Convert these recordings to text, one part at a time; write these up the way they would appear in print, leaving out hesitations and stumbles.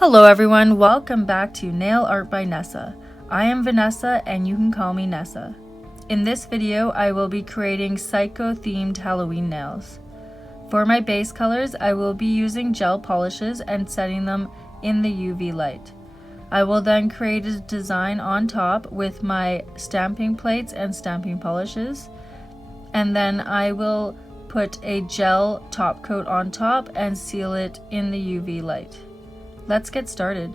Hello everyone, welcome back to Nail Art by Nessa. I am Vanessa and you can call me Nessa. In this video, I will be creating psycho-themed Halloween nails. For my base colors, I will be using gel polishes and setting them in the UV light. I will then create a design on top with my stamping plates and stamping polishes, and then I will put a gel top coat on top and seal it in the UV light. Let's get started.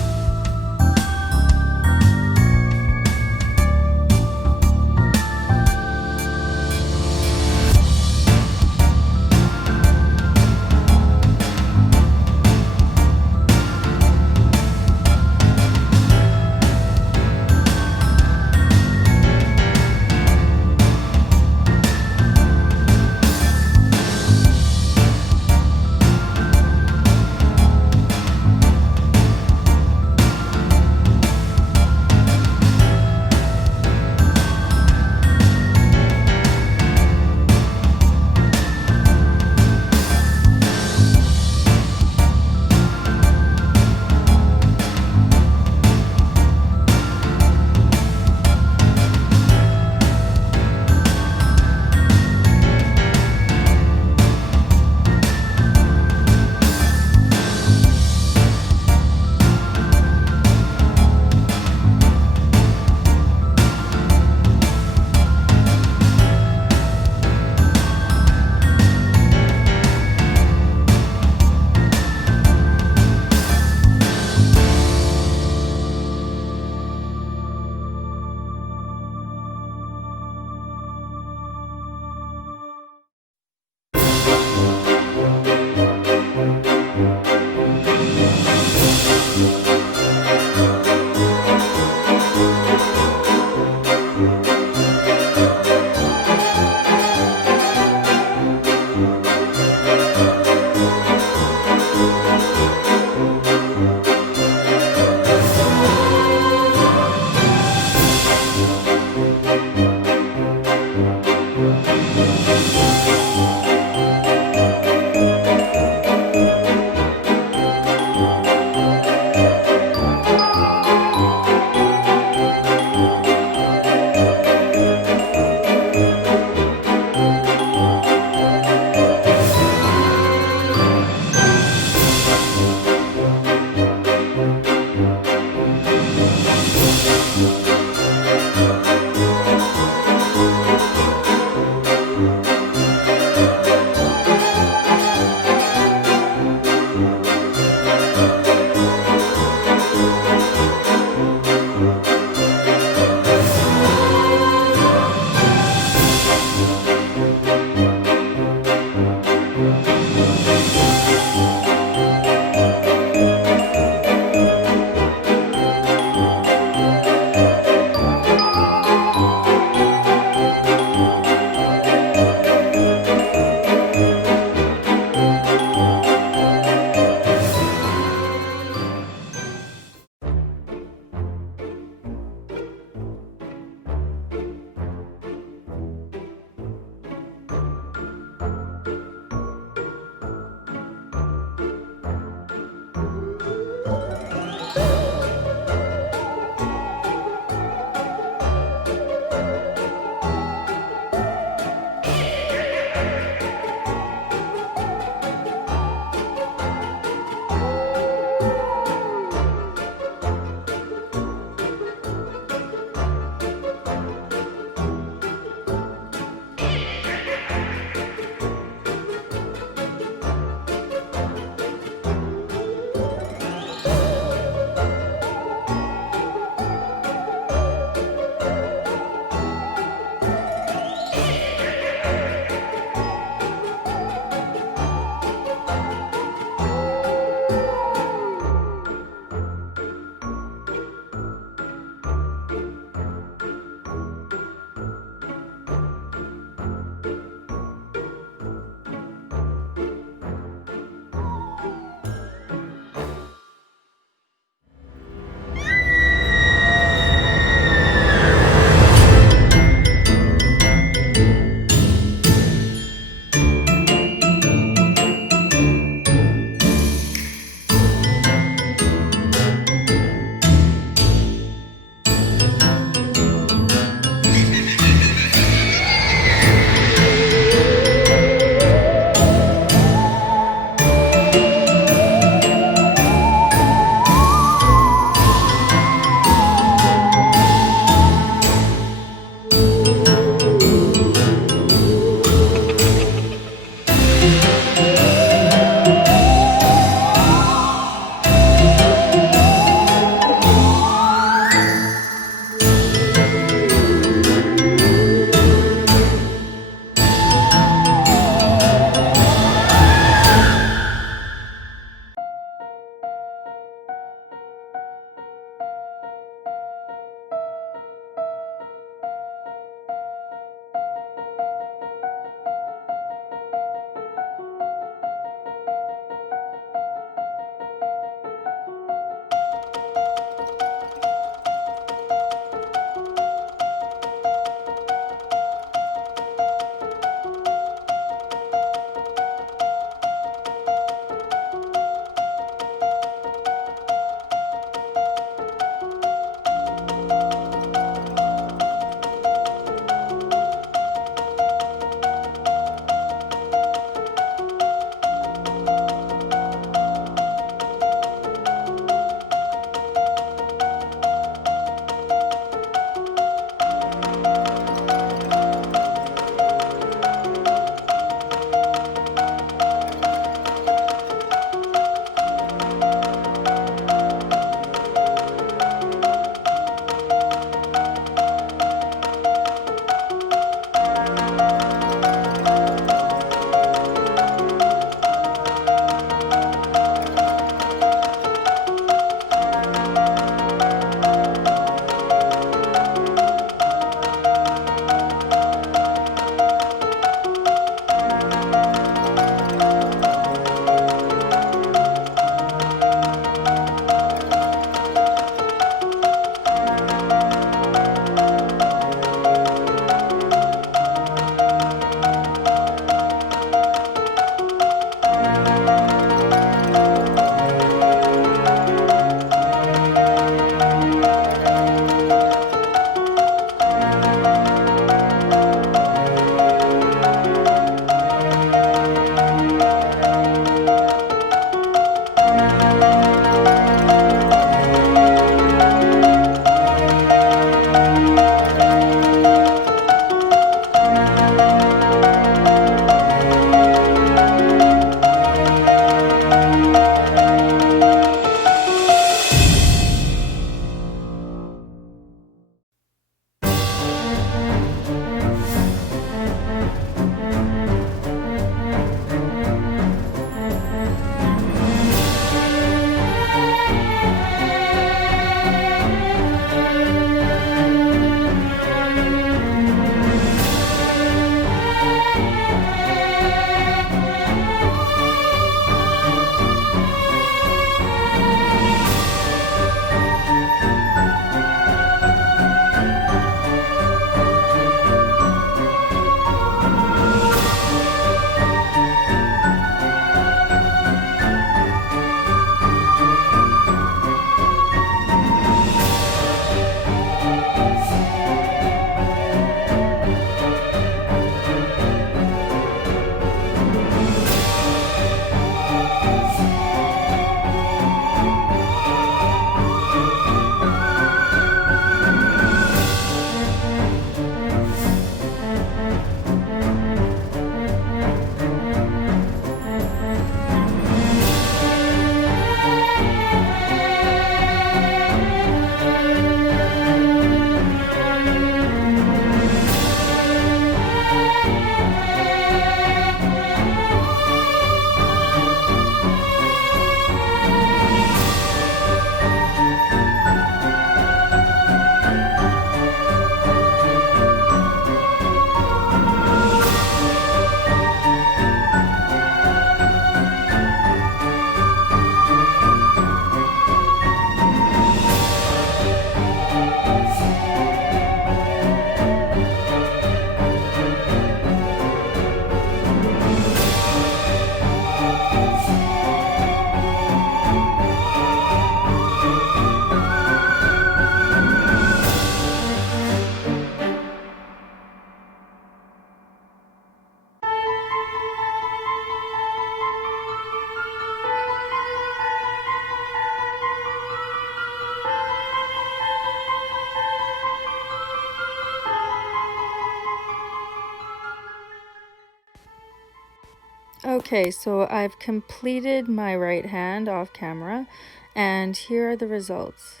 Okay, so I've completed my right hand off camera, and here are the results.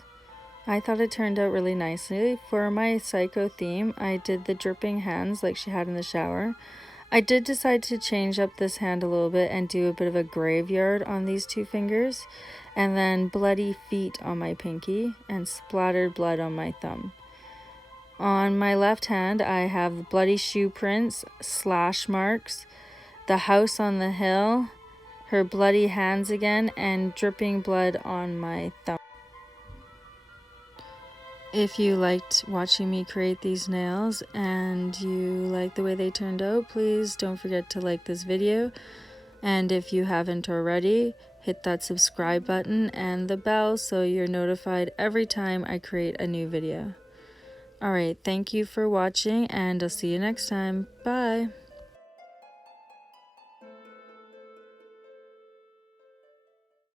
I thought it turned out really nicely. For my psycho theme, I did the dripping hands like she had in the shower. I did decide to change up this hand a little bit and do a bit of a graveyard on these two fingers, and then bloody feet on my pinky and splattered blood on my thumb. On my left hand, I have bloody shoe prints, slash marks, the house on the hill, her bloody hands again, and dripping blood on my thumb. If you liked watching me create these nails and you like the way they turned out, please don't forget to like this video. And if you haven't already, hit that subscribe button and the bell so you're notified every time I create a new video. Alright, thank you for watching and I'll see you next time. Bye!